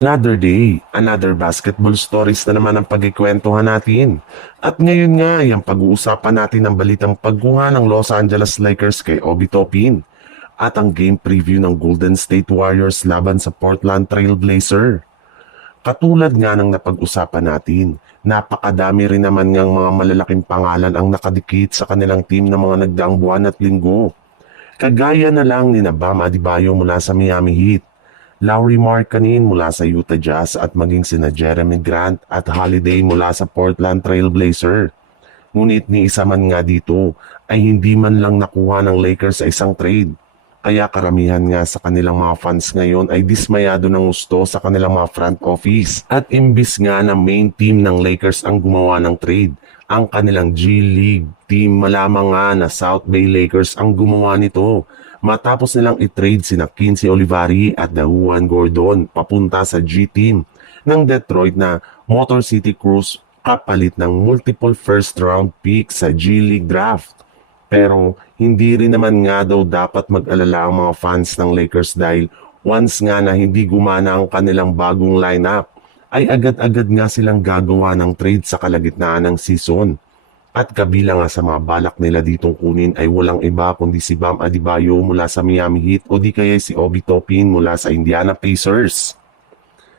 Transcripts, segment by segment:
Another day, another basketball stories na naman ang pagkikwentuhan natin. At ngayon nga, yung pag-uusapan natin ang balitang pagkuha ng Los Angeles Lakers kay Obi Toppin at ang game preview ng Golden State Warriors laban sa Portland Trail Blazer. Katulad nga ng napag-usapan natin, napakadami rin naman ngang mga malalaking pangalan ang nakadikit sa kanilang team ng mga nagdaang buwan at linggo. Kagaya na lang ni Bam Adebayo mula sa Miami Heat, Lauri Markkanen mula sa Utah Jazz at maging sina Jeremy Grant at Holiday mula sa Portland Trail Blazer. Ngunit ni isa man nga dito ay hindi man lang nakuha ng Lakers sa isang trade. Kaya karamihan nga sa kanilang mga fans ngayon ay dismayado ng gusto sa kanilang mga front office. At imbis nga na main team ng Lakers ang gumawa ng trade, ang kanilang G League team malamang nga na South Bay Lakers ang gumawa nito. Matapos nilang i-trade sina Quincy Olivari at Juan Gordon papunta sa G-Team ng Detroit na Motor City Cruise kapalit ng multiple first round picks sa G-League draft. Pero hindi rin naman nga daw dapat mag-alala ang mga fans ng Lakers dahil once nga na hindi gumana ang kanilang bagong lineup, ay agad-agad nga silang gagawa ng trade sa kalagitnaan ng season. At kabilang nga sa mga balak nila ditong kunin ay walang iba kundi si Bam Adebayo mula sa Miami Heat o di kaya si Obi Toppin mula sa Indiana Pacers.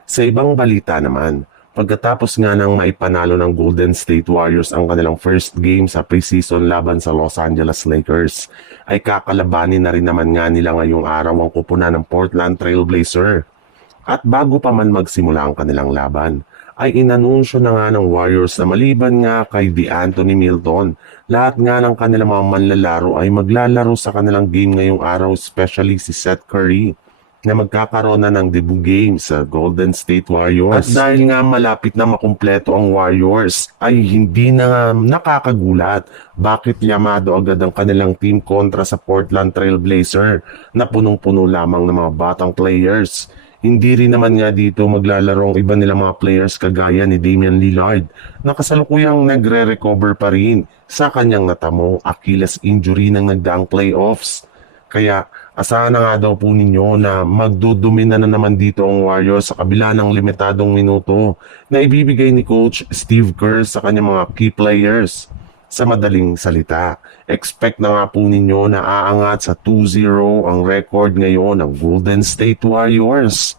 Sa ibang balita naman, pagkatapos nga ng maipanalo ng Golden State Warriors ang kanilang first game sa preseason laban sa Los Angeles Lakers, ay kakalabanin na rin naman nga nila ngayong araw ang kupunan ng Portland Trail Blazer. At bago pa man magsimula ang kanilang laban, ay inanunsyo na nga ng Warriors na maliban nga kay DeAnthony Milton, lahat nga ng kanilang mga manlalaro ay maglalaro sa kanilang game ngayong araw, especially si Seth Curry na magkakaroon na ng debut game sa Golden State Warriors. At dahil nga malapit na makumpleto ang Warriors, ay hindi na nakakagulat bakit yamado agad ang kanilang team kontra sa Portland Trail Blazer na punong-puno lamang ng mga batang players. Hindi rin naman nga dito maglalaro ang iba nilang mga players kagaya ni Damian Lillard na kasalukuyang nagre-recover pa rin sa kanyang natamong Achilles injury ng nagdaang playoffs. Kaya asahan na nga daw po ninyo na magdudumina na naman dito ang Warriors sa kabila ng limitadong minuto na ibibigay ni Coach Steve Kerr sa kanyang mga key players. Sa madaling salita, expect na nga po ninyo na aangat sa 2-0 ang record ngayon ng Golden State Warriors.